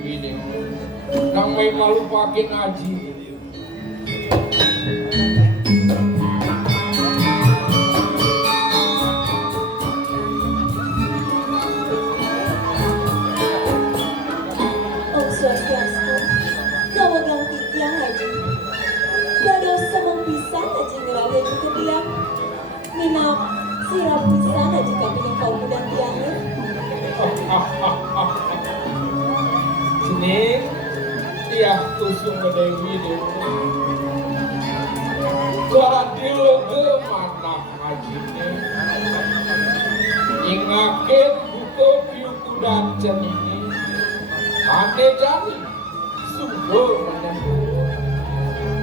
Dewi deh. Nang may malupakin aji. Om Swastiastu, nawagang titiang haji. Dados samang pisan haji ngerawin ke tiang. Minap sirap pisan haji kapingin kau mudan tiangnya. Jening tiah tusung Dewi deh. Jadi lege mana hajinya. Ingakin buku piuku dan jenini. Ane jani sumber menyambut.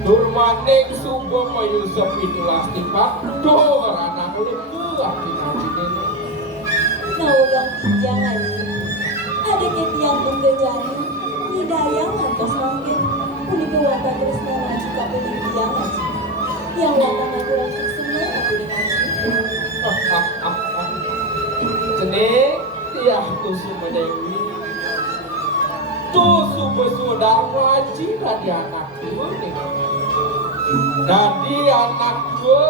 Durmaning sumber mayusap itulah tipak. Doa anak lege akin hajinya. Nawagang titiang haji. Ada ketiang menggejani. Hidayang ngantos mangkin. Puni kewatan terus haji kapingin tiang haji. Yang latang aku langsung senang kapingin haji. Jening tiah tusung Dewi. Tusu besudar wajib dari anak gue nih. Dari anak gue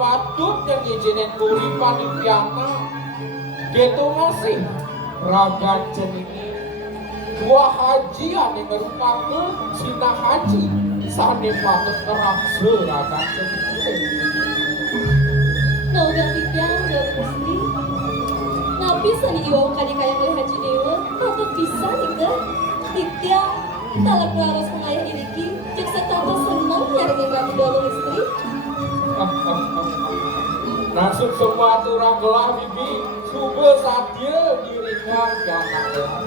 patut yang izinin kuripan di piana. Gitu masih raga jenini. Dua haji yang merupakan sina haji. Sane patut terakse raga jenini. Nawagang titiang dari Gusti. Nabi sani iwang kadi kaya oleh haji dewa. Patut bisa nih Titiang talak laras pengayah iliki. Cek sekata senang nyari ratu dalam istri. Nasib semua turang gelah bibi. Sube satya dirikan anak gelah.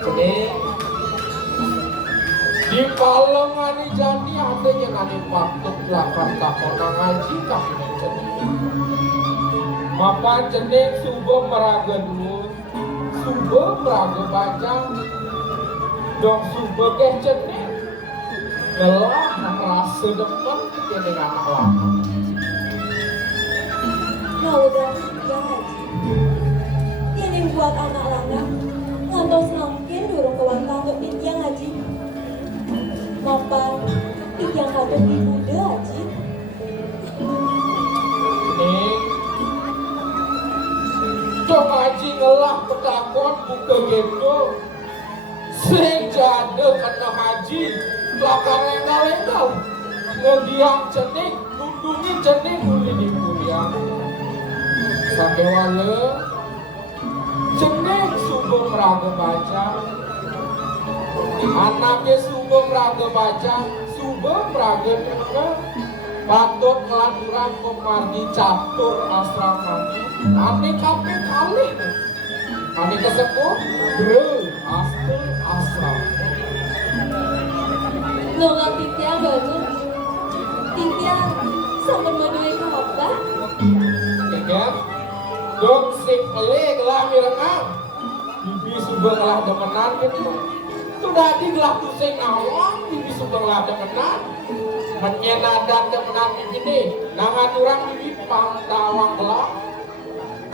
Jadi di palengan jani ada yang ada patut lakukan kakonan ngaji kakini jenis. Mapan jenis sube meraga dulu. Sube meraga bajang. Dong sube ke jenis. Gelah rasa depan kini anak lama. Nawagang titiang haji. Ini buat anak lanang. Ngantos mungkin durung kawan tanggap titiang haji. Mapan titiang katut ibude haji. Ini Dong haji ngelah petakon buka gitu. Sing jade kena haji belakang enggal-enggal. Ngegiang cenik, nundungi cenik muli di kuliah. Sampai wale cenik sungguh meraga baca. Anaknya sungguh meraga baca, sungguh meraga dengar. Patut kelanjuran pemargi catur asramanya. Ane kape kali. Ane kesebut bre astur asram. Nawagang titiang bangun. Titiang sampai menuai apa? Ingat, dong sing pelik lah mirengam. Bibi subeng lah demenan gitu. Sudah digelah tuh sing awam, bibi subeng lah demenan. Menyenadan demenan bibi nih. Nangan orang bibi pantawang gelah.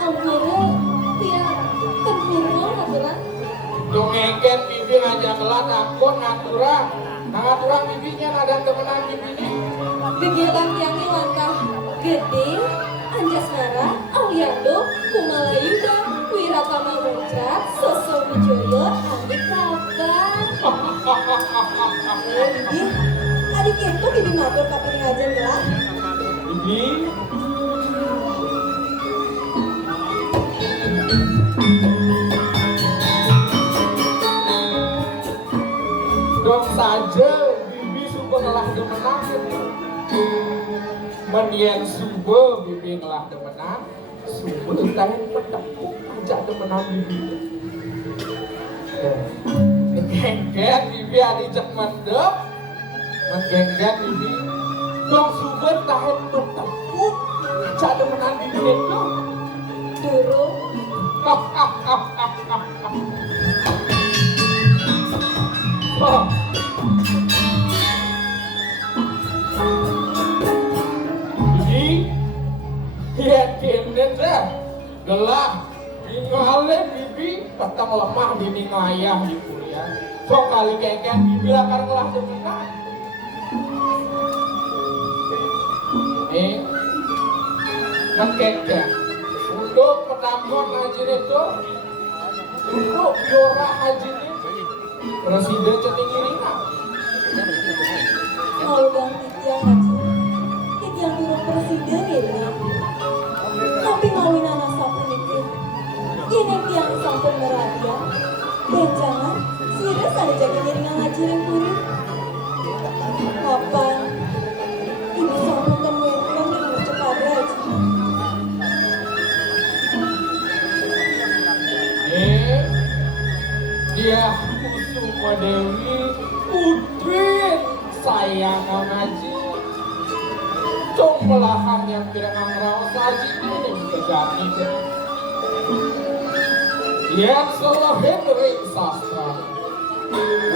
Ampura, tiang tempurung aturan. Dong ngeket bibi ngajak gelah takut ngaturan. Nangan orang bibinya nadan demenan bibi nih. Kegiatan tiangnya langkah gede, Anjasmara, Aliando, Kumalayuda, Wiratama Muncrat, Soso Wijoyo, Andi Kapan. Bibi, adik itu bibi matur kaping ngajen lah. Bibi dong saja bibi subuh ngelah demenan gitu. Menyen subuh bibi ngelah demenan. Subuh tentang petepuk aja demenan bibi. Ngengget bibi adijak mendep. Ngengget bibi. Dong subuh tahan petepuk aja demenan bibi itu. Durung, Jadi, lihat game dah, gelah, ingale bibi, petang lemah dini ngayah di kuliah. So kali keken bila kan ngelah demenan. Ngekeken untuk penambon haji itu, untuk biora haji ini, presiden ceting iringan. Mau ganti tiang haji, tiang turun presiden ya. Tapi mawin anak sampun itu, ini tiang sampun meradia. Dan jangan, sirus ada jadi iringan haji yang turun. Apa? Ini sampun temuin yang mengucap ada haji. Dia Kusuma Dewi putri sayang ngaji cung belahan yang pirang raos haji ini terjadi dia selahin ring sastra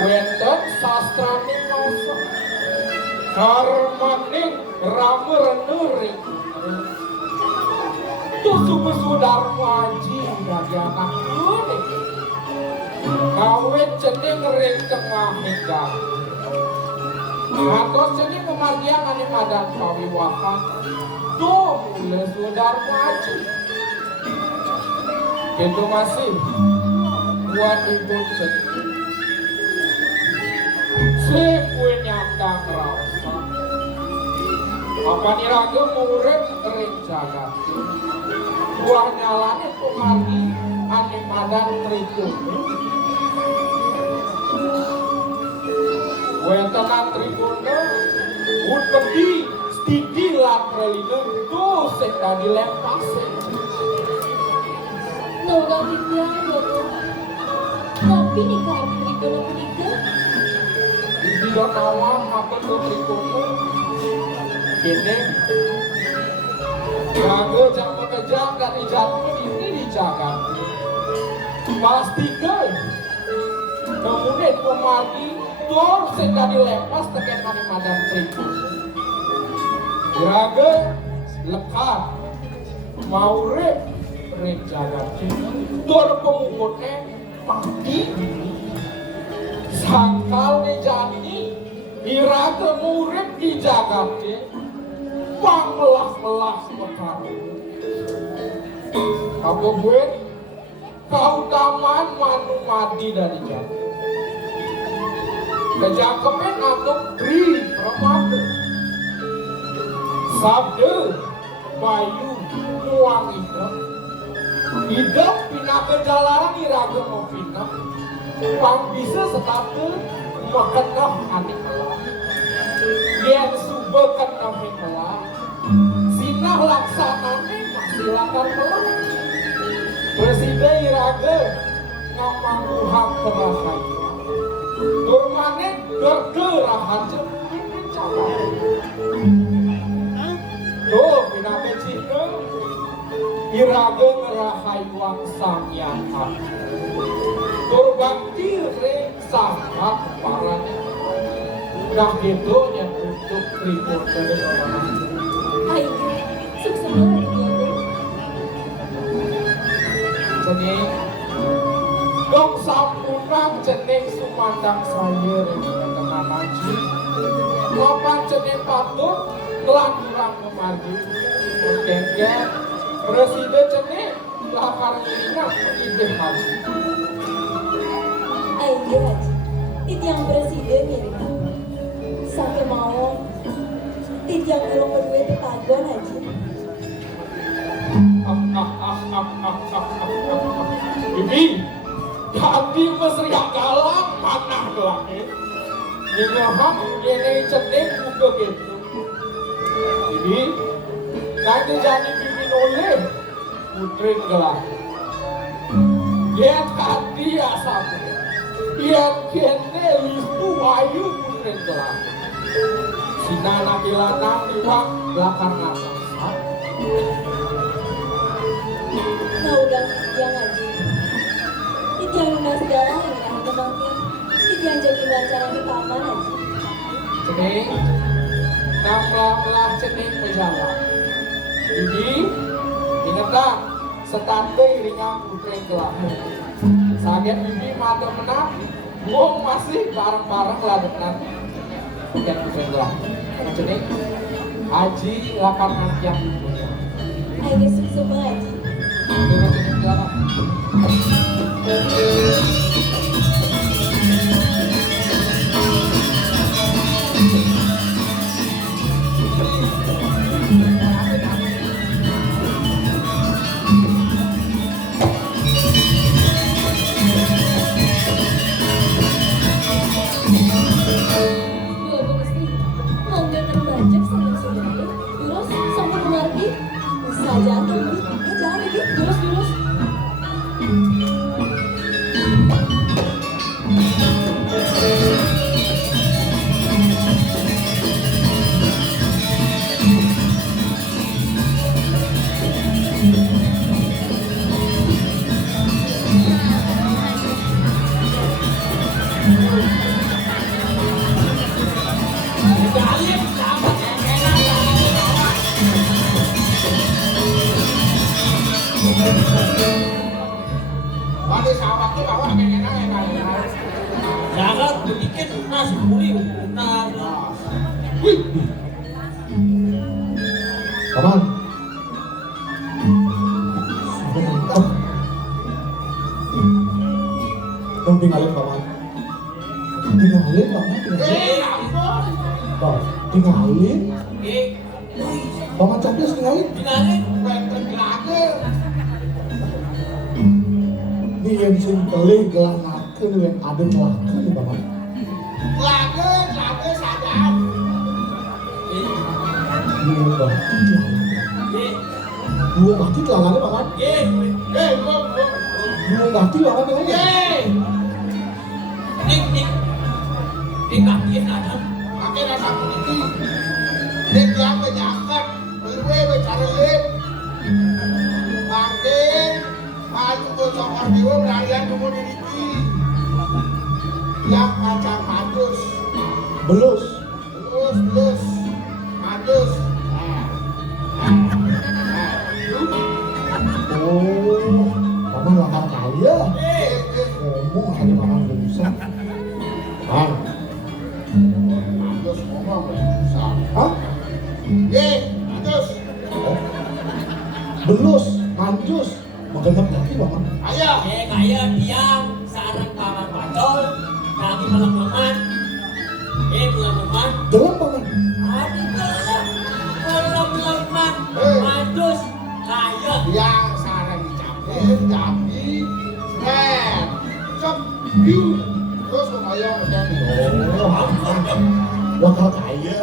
wenten sastra ini masa karmaning ramer nuring itu sudar haji dari anak ini kawin cening ring tengah hingga atos cening pemargian ane madan pawiwahan tuh mulai sudar maju itu masih buat ibu cening sekue nyandang rasa apa niraga murid ring jagat buah nyalanya pemargi ane madan terikut Wentenan tribunnya ud pedih stidi latrelina tuh seka dilempasin Noga Widya Yoto, tapi nikah tribunnya menikah. di donawan apa tuh tribunnya gini jaga jangan kejam dari jatuh ini dijaga pasti ke kemudian pemargi Tor seka dilepas teken mani madan tribun Raga lekat maurip rencana Tor pengukutnya mati sangkal ne jani iraga murid di jagatnya pangmelah-melah perkara apa buat kautamaan manu mati dari jati kejakemen atau beri permata sabda bayu muang hidup pindah ke jalanan iraga mau pindah pang bisa setapel mekenah anik melah yang subekan anik melah sinah laksanane silakan melah presiden iraga ngamangguhak terakhir Turmanen gergerahan pimpin cabang. Tuh, pinake cina iraga ngerahai wang sang hati. Turbakti ring sangat parahnya. Nah gitu yang untuk tribun dari orang. Ayo, sukses banget ya. Jadi dong sampunang cening sumandang saya dengan haji kapan cening patut kelanjuran memargi mengkengken presiden cening lakar ngiringan ide haji Ayo haji, titiang presiden ya. Sampai mau titiang urung berdua tetagon haji. Bibi tadi mesriak galak panah gelangnya nyengaham ini cening buka gitu Bibi nanti jadi bibi oleh putri gelak dia tadi asap dia kene listu ayu putri gelak sinana bilanang liwak belakang atas Nah udah titiang haji. Titiang lunas segala yang ngerahin kemangkin. Titiang jadi wacana di taman haji. cening namlah cening pejalan jadi ingetan setante ringan putri gelap Saget bibi mada menang. Wong masih bareng-bareng lah dengan paket kusenggah. Jadi Aji lapan anak yang dunia. Ayo semua Haji. Turun ke jalan. Dua Gusti, mangga terbajak sampai saudara. Terus sampai mengerti. Saja tuh, jangan lagi. Terus. Pada sawah tuh awak enak. Jangan bikin nasi puri benar. Wih, Paman. Dong tinggalin paman. Tinggalin paman. ampun. Bang, tinggalin. Paman capres tinggalin. Tinggalin. Benteng lagi. Ini yang sing kelih gelanakeun yang ada melakukan nih paman. Lagi saja. Dua batu dua batu telangannya paman. Bom. Dua batu telangannya. Ning kaki ada. Pakai rasa putih. Dia yang menyakat. Berwe bicara lip. Makin. Maju ke sokor dewa beralian tunggu diri. Yang kacang mandus. Belus. Belus. Mandus. Oh, paman lakar kaya. Ngomong aja paman gak bisa. Bang, Mandus ngomong susah. hah? Mandus. Belus, manjus. Makan kaki paman. Ayo. Kaya tiang sarang paman pacol. Kami malam-malam. Malam-malam. Jalan paman. Aduh gelap. Malam-malam. Mandus. Kaya. Yang sarang dicampur tapi cep biu terus kemayang jadi Oh, lakar kaya.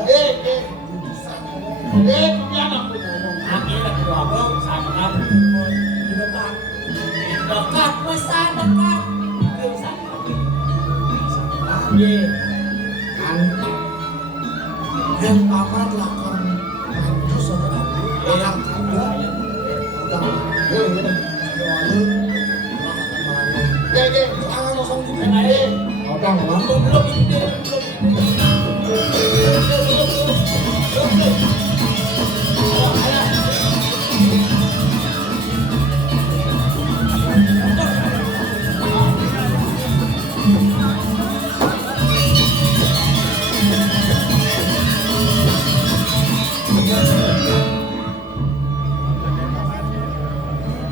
kemudian aku ngomong Akhirnya berabung sama dekat. Dekat pesan dekat. Pesan Kan, yang paman lakar manjus sama aku. Lakar kaya. Udah, tangan kosong juga. Udah, paman. Belum ini.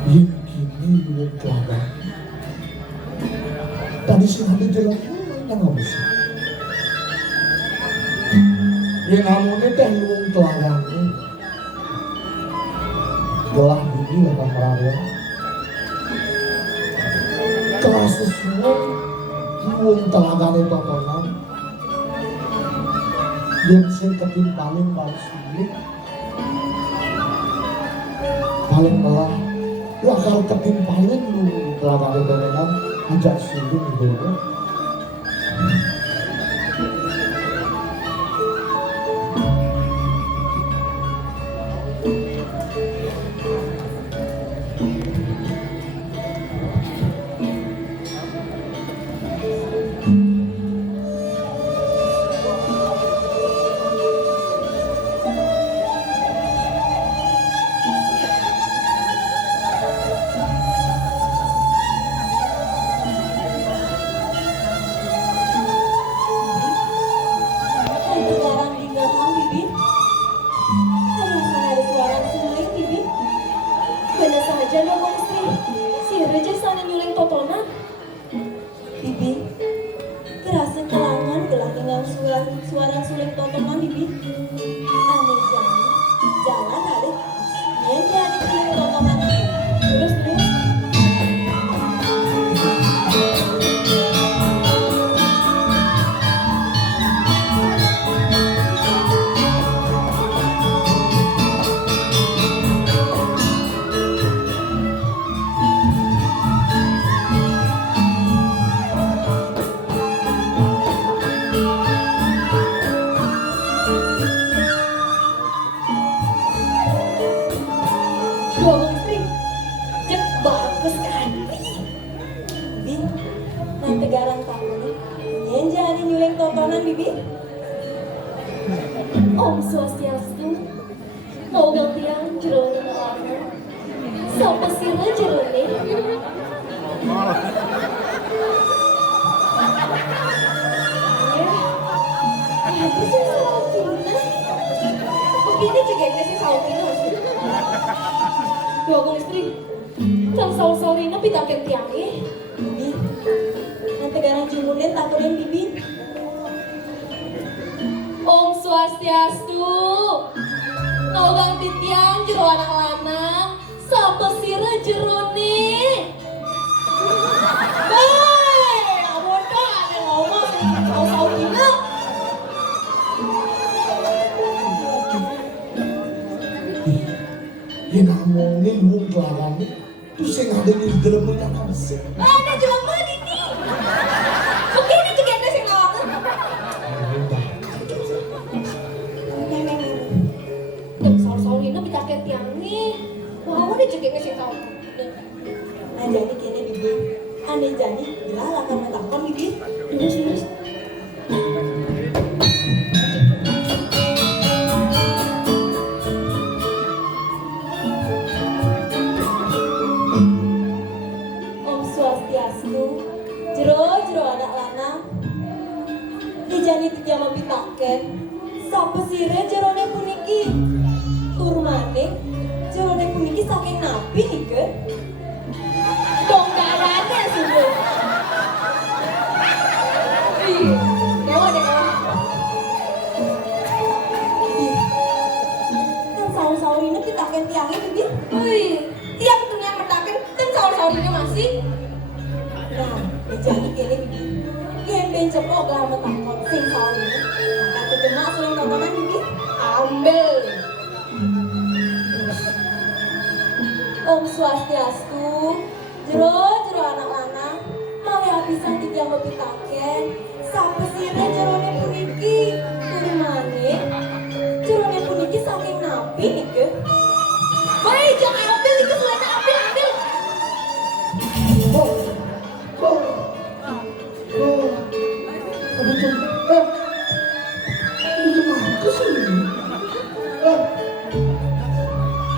Yang kini belum kelapa. Tadi sih ada jalan yang nggak bisa. Yang namanya teh belum kelapa. Gelah ini akan merayap. Kelas sesuai belum telagane tontonan. Yang sing ketimpaling paling sulit. Paling melah. Lah kalau ketimpalan lu telagane tontonan ajak sulit gitu kan. Dua istri. Cek bagus kan. Bin, nanti garang tamu nih. Yang jadi nyuleng tontonan bibi. Om Swastiastu. Mau gantian jerone lama. Sapa sirna jerone? Apa sih Salvina? Begini cekeknya si Salvina sih. Dua istri. Sang saur-saurina pitaken tiangnya. Bibi, nanti garang cimunin takurin bibi. Om Swastiastu. Kau ganti tiang jero anak lanang. Sapa sira jerone? Hei, bodoh ada ngomong saur-saurina. Ya ngomongin wong kelaran terus yang ada di dalam mereka kabeh. Ada jelema di sini. Begini cekeknya sing lawangan. Yang saur-saurina pitaken tiangnya. Wah, udah cekeknya sing saur. Nah jadi kini bibi, aneh jadi bila akan mentakon bibi. Terus. Om Swastiastu, jero anak lanang. Dijani tiga mapitaken, sapa sire jerone puniki. Turmane, jerone puniki saking napi nih ke? Dong darahnya sungguh. Ih, dewa. Ih, kan saur-saurina pitaken tiangnya bibi. Wih, tiap dunia metaken, kan saur-saurina masih. Nah, jadi kini bibi. Yang bencepok lah metakon sing saurina. Maka kejenak suling tontonan bibi. Ambil. Om Swastiastu, jero anak lanang, mawe apisan tiga mepitaken, sapa sire jerone puniki, turmane, jerone puniki saking napi nih ke? Baik, jangan ambil nih ke suara ambil.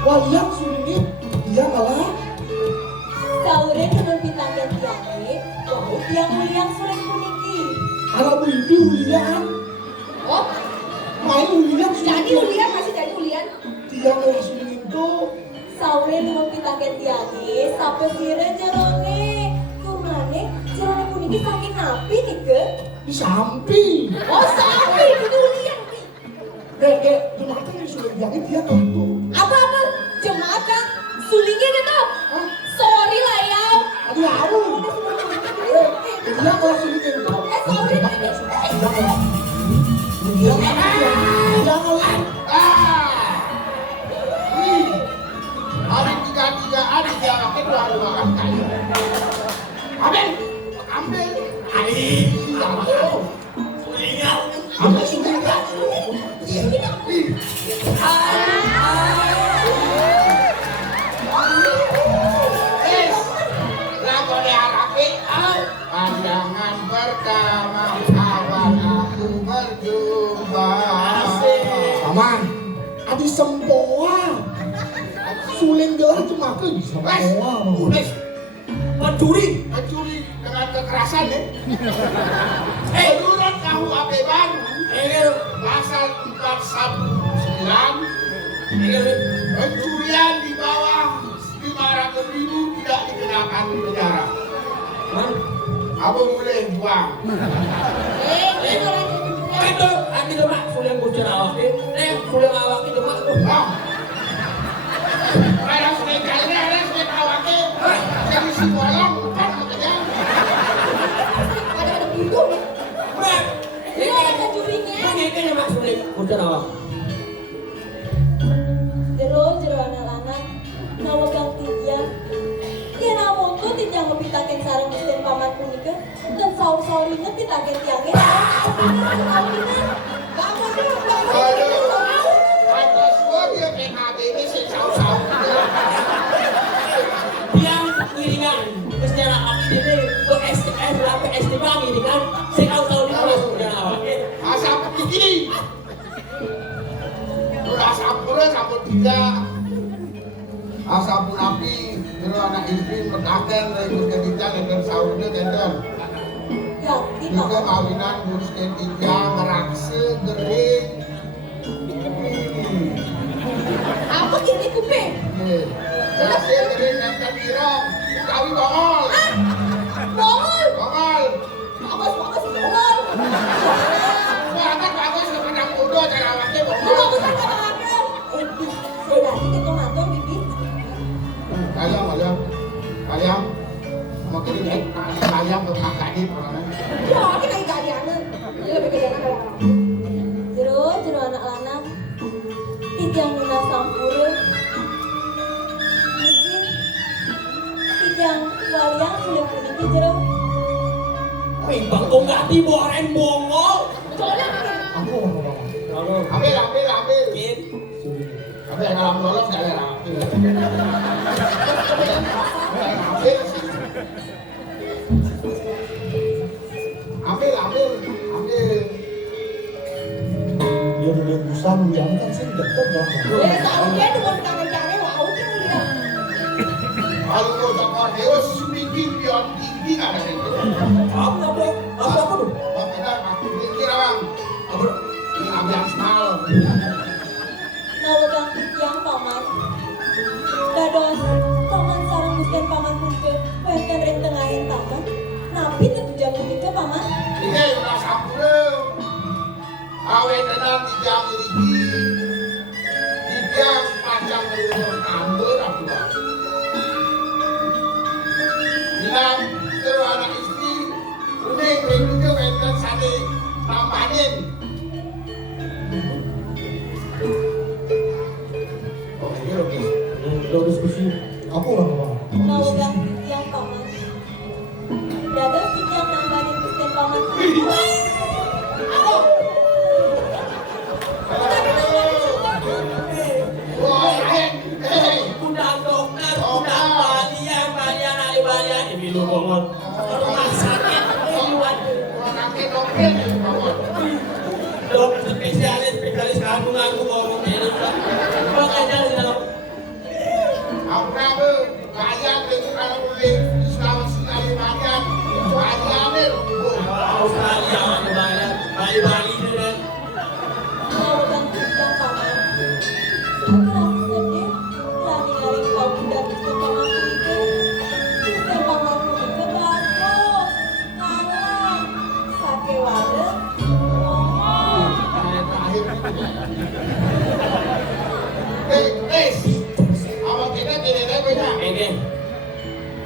Walian sulit, dia malah Saure dengan pitaken tiangnya, wau tiang uliang suling puniki. anak ibu Ulian, Oh, main Ulian jadi ulian masih jadi ulian. dia malah sulit itu. Saure dengan pitaken tiangnya, sapa sire jerone, turmane, jerone puniki saking napi nih ke? Di samping. Oh, sapi, itu ulian. Dek, jemaatan yang sudah bilangin dia waktu. Apa? Jemaatan sulingnya gitu. Sorry lah ya. Aduh, aku. Dia kalau sulit itu. Sorry. Jangan. Hari tiga hari dia pakai dua kali. Ambil. Sulingan. Ambil sudah. Pandangan pertama awal aku berjumpa. Aman. Adi sempoa. Suling gelar cuma ke sempoa. Udah Pencuri. dengan kekerasan ya. Menurut KUHP baru pasal 419 pencurian di bawah 500.000 tidak dikenakan penjara. Kamu boleh buang. Itu andi demak suling bocor awak suling awak itu mak. Ada sudah kalian ada sudah awake. Jadi si bolong kan makanya. Ada pintu nih. Mak. Ini ada jurinya. Ini mak suling bocor awak. Jero anak lanang, nawagang tiga. Ya namun tuh tidak ngepitakin sarang mesin paman punika dan saur-saurina pitakin tiangnya. Aduh, atas gua dia PKB ini sih saus-saus. Asapun api, kalau anak istri mendakan dari Gusti Tijang dan sahurnya dan Ganti jika paman. kawinan Gusti Tijang ngerakse gering. Apa gini kuping? Ngerakse gering dan dirang, kawi bongol. Bongol. Bongol. Bagus, bongol. Banget bagus kepada muda cara awaknya Bagus, bongol. bagus. Sedari kita nonton bibi. Kalian, mau kirim kalian ke kakak ini pernah? Ya, kita ikaliana. Ini lebih kejana kalau. Jero anak lanang. Tijang nuna sampure. Mungkin tijang waliang sudah puniki jero. Bang kok nggak diboren bongol. Aku orang ngomong. Ambil. Gin. Ambil dalam lolos nggak ada ambil. Ambil. Dia udah bisa William kan sih deket lah. Ya, saudnya dengan kangen-kangen wau dia mulia. Kalau mau cakap dewa speaking beyond tinggi nggak ada itu. Apa tuh? Kita aku pikir abang. Ini ambil yang small. Nawegang tijang paman. Dados paman sareng musken paman punke wenten ring tengahin taman. Napi tejang punika paman. Ini udah sampul. Awe tenang tijang ini. Tijang panjang berumur ambil aku. Bilang ke anak istri, kuning juga wenten sani tampanin. Oh ini oke. Lo diskusi. Aku orang ngomong. Nawegang tijang paman. Dados tijang nambahin musken paman punke. Wah, Udah dokter, udah balian ali balian. Ini lu bongol. Rumah sakit liwat. orangnya dokter Dokter spesialis kandungan aku ngomong ini. Makanya di dalam Aku nabe, bayar dengan kalau boleh Islam sekali bayar, bayar Australia ali balian, Bali dan Nawegang tijang paman. Aku sedih. Lani ngaring kau budak musken paman punike. Musken paman punike bagus. Kalah. Sake wade. Awak kita tidak beda. ini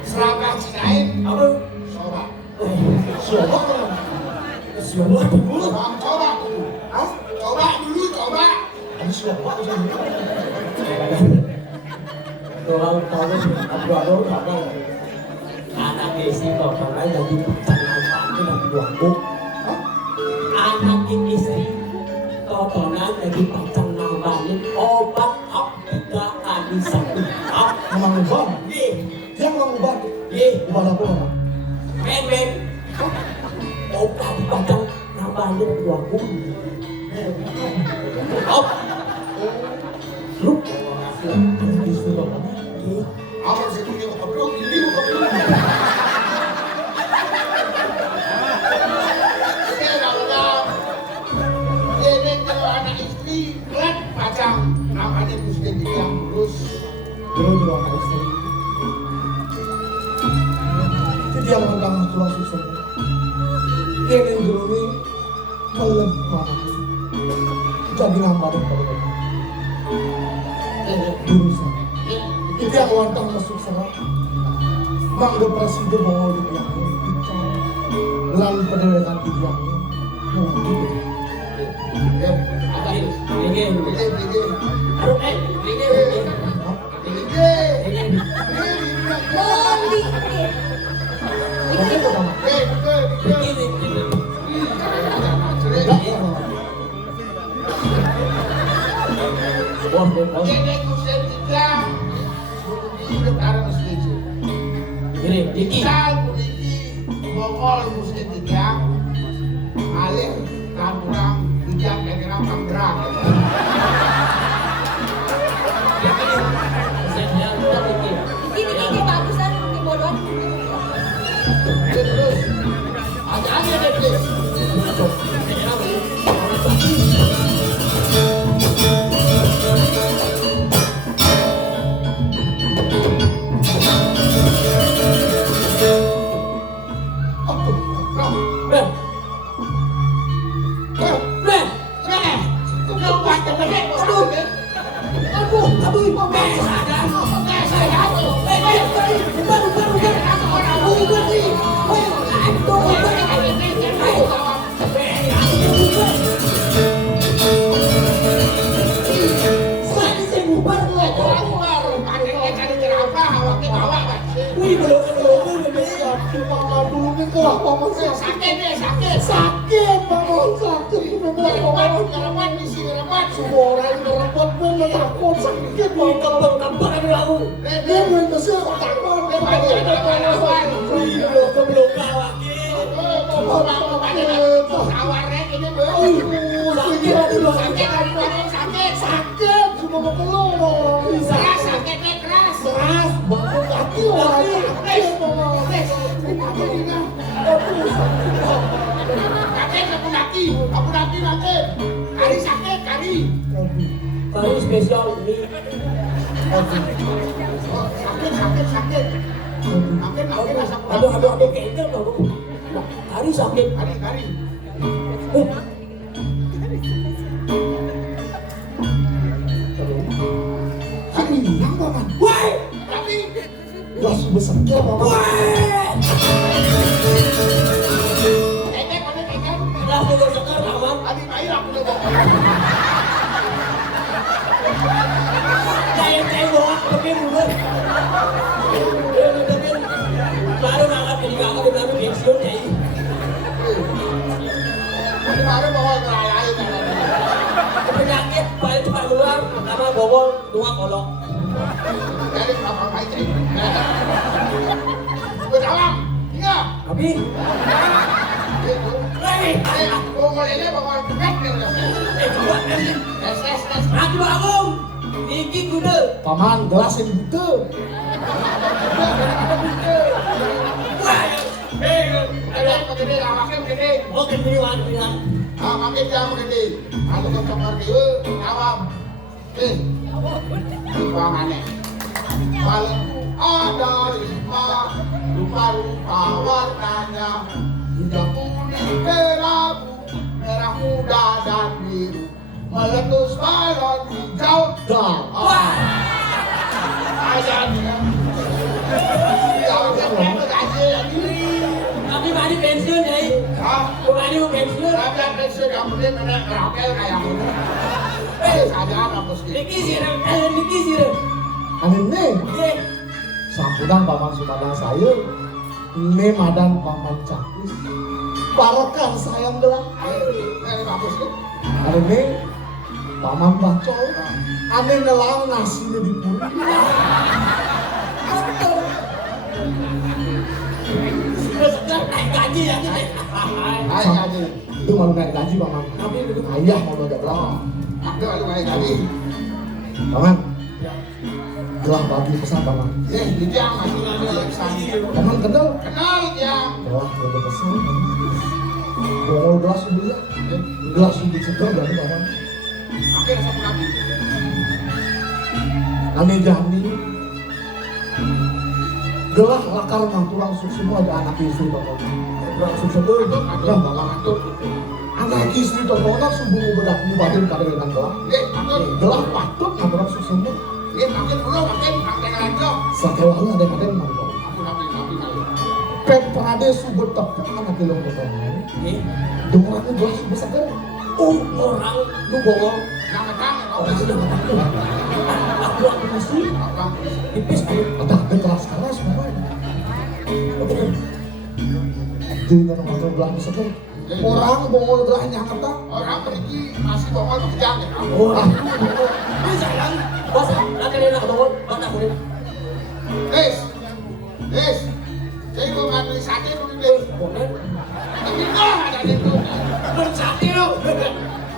Serapah Cinain, apa? coba, Siapa? Siapa dulu? coba dulu, coba. Ada siapa tuh sih? Orang tahu aku karena anak istri kok karena jadi pasangan aku dan buahku. Anak istri totonan jadi pasangan nambahin obat up 3 kali 1 up. Memang ubah. Nih, Yang memang ubah. nih, Ubah apa orang? men. Obat pasang nambahin buahku. Up. Lu Istri bapak. Awak setuju kebetulan ini kebetulan. Ini adalah ini kalau anak istri berat pacang namanya mesti diam terus. Dulu juga anak istri. Itu dia menentang tulang susah. Ini dulu ini melemah. Jadi namarin pada mereka. Berusaha. Itu yang lontong masuk serap. Bang udah presiden mau di pihaknya. Lalu penderekan di pihaknya. Mau di Ini. Aduh, ini. Bondi. Oke, pertama. Ini. Wah, ini Diki. Bongol mesti tiga, alih kampurang tiga kira kambrang. belum ini. Sakit paman dulu nih gelah paman sakit. Sakit deh, sakit. Sakit paman sakit. Bener paman. Ngerepat di sini ngerepat. Semua orang ngerebut bener takut sakit paman. Kembang ini aku. Dia main kesel takut. Belum lagi. Sakit cuma mau keluar. Keras banget kaki orang sakit Kali spesial ini. Aduh, kayaknya aku. Hari sakit. Hari hilang paman. Woi, Gas besarnya paman. lah aku sekar aman. Kayak bawa pergi dulu. Baru nangkap ini kakak di belakang pensiun ya. Penyakit paling cepat keluar karena bobol dua kolok. Tapi lagi bangun. Iki kuda. Paman gelasin gitu. Wah. Oke, bilang. Ada 5 rupa-rupa warnanya, hijau, kuning, kelabu, merah muda dan biru, meletus balon hijau. Wah. Tapi mari pensiun ya. Kemari mau pensiun. Niki sih. Aneh Ye. sambutan paman Sumadang saya. Ini madan paman Cakis. Barakan sayang gelang. Aneh paman Bacol. Aneh nelang nasinya di puri. Segar naik gaji ya kita. Itu malu naik gaji paman. Tapi begitu. Ayah mau nggak berapa? Paman. Gelah bagi pesan paman. Paman kenal? Gelah bagi pesan. Bongol gelas dulu ya. Gelas dulu segar berarti paman. Kami jani. Gelah lakar ngatulang semua ada anak istri paman. Susu anak istri tontonan sumbu bedak mubahin pada dengan gelah. Gelah patut ngatulang susu. Sakewanya ada kadang mantap. Peprade subut tepuk anak kilong tontonan. Dengarnya gelas besar kan? Orang lu bongol. Orang sudah mati. Aku masih tipis ayo. Ada keras-keras paman. Jadi kan ngomong gelah besar kan? Orang bongol gelahnya kata. Orang pergi masih bongol kejang ya. Orang. Ini sayang. Bos, nanti dia nak bongol. Bos aku ni. Jadi gue ngambil sate dulu deh. Bonen. Tapi ada itu. Bersati lu.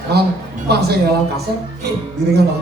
Kan pas saya ngelang kasar, diringan lah